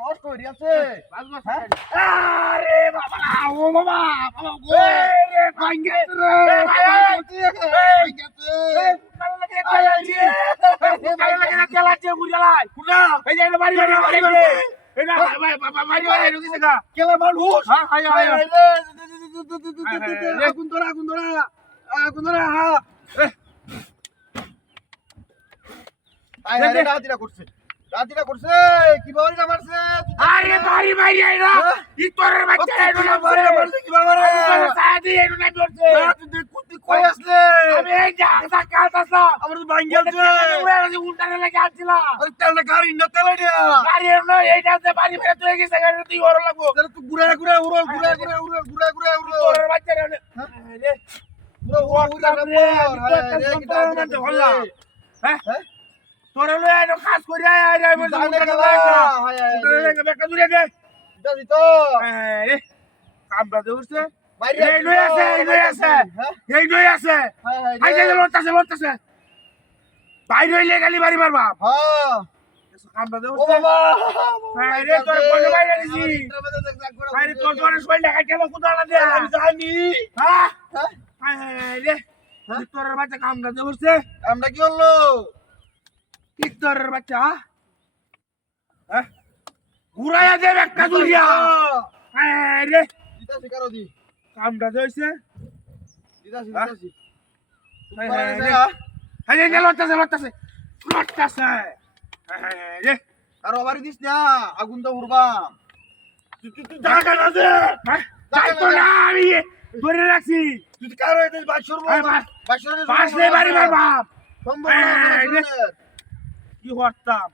নষ্ট হয়ে গেছে হ্যাঁ? আরে বাবা ও বাবা বাবা গো রে, ভাঙ্গে হ্যাঁ, হাই। আগুন ধরা আগুন ধরা আগুন ধরা আয় করছে রাতিটা করছে কি বাড়ি না মারছে আরে বাড়ি বাড়ি আইলো। ইতরের বাচ্চা আইলো না বাড়ি মারছে কি বাবা রে ইতরের ছায়া দিয়ে আইলো না ধরছে। তুই কুতি কই আসলে আমি এই যে আগসা আমার তো গেছে উড়ে গেছে, উল্টারে লেগে আসছিলাম। আরে তেলটা গাড়ি না তেলে দিয়া গাড়ি এমন এইটাতে বাড়ি ফেলে তুই গেছে, গাড়ি তুই ওর লাগবো। তাহলে তুই ঘুরে ঘুরে উড়ো ঘুরে ঘুরে উড়ো ঘুরে ঘুরে উড়ো ইতরের বাচ্চা রে, রে। উড়ো উড়ো রে, ইতরের বাচ্চা হল্লা। হ্যাঁ? হ্যাঁ? তোরে লয়ে আইলো, কাজ করে উল্টারে লেগে। উল্টারে লেগে, বেকা দূরে দে। হ্যাঁ, রে। কামটা দে উঠছে। এই লই আছে, এই লই আছে। এই লই আছে। আই যে লড়তাছে, লড়তাছে। বাইরে হইলে গালি বাড়ি মারবা। কামটা দে উঠছে। হ্যাঁ, রে, তোর বলে বাইরে গেছি। আরে তোর তোর শরীর দেখা গেল কোথাও দে আমি জানি হ্যাঁ হ্যাঁ? রে তোর বাচ্চা কামটা দে উঠছে আমরা কি হলো তোর বাচ্চা হ্যাঁ? ঘুরাইয়া দে একটা দুরিয়া আয় রে। দিতাছি কারও দি। কামটা দে হইছে। দিতাছি হ্যাঁ? দিতাছি। হ্যাঁ, হ্যাঁ, হ্যাঁ। আরে লড়তাছে লড়তাছে। আয় রে। কারও বাড়ি দিস না আগুন তো উড়বাম তুই তুই না দে। হ্যাঁ? তো না আমি ধরে রাখছি। তুই কারও এতে বাসর আয় বাস বাসর বাস নেই বাড়ি মারবা সম্ভব এই, না কি করতাম?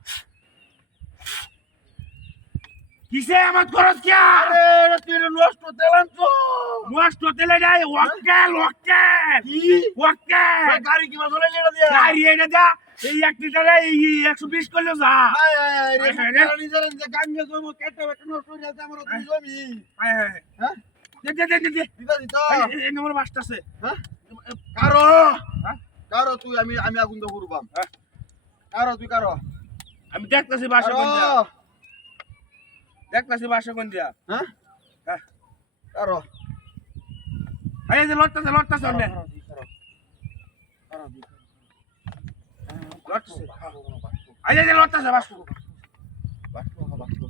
কিসে আমার খরচ কে আরে তুই নষ্ট তো। নষ্ট তেলে যাই ওয়াক্কেল ওয়াক্কেল। কি? গাড়ি কি চলে নিয়ে দিয়া। গাড়ি এনে যা এই এক লিটারে এই একশো বিশ করলে যা। নিজের গাঙ্গে জমো কেটে নষ্ট হয়ে যাচ্ছে আমার জমি। হ্যাঁ দে, দে, দে, দে, দে। দিতাছি এই, এই, এই নম্বর বাসটা আছে। হ্যাঁ? কারও? হ্যাঁ? কারও তুই আমি আমি আগুন উড়বাম। হ্যাঁ। কারও তুই কারও? আমি দেখতেছি বাসা কোন দিয়া দেখতেছি বাসা কোন দিয়া হ্যাঁ? হ্যাঁ। কারও? আরে যে লটতেছে লটতেছে অন্য। লটতেছে আরে যে লটতেছে বাসু বাসু বাসু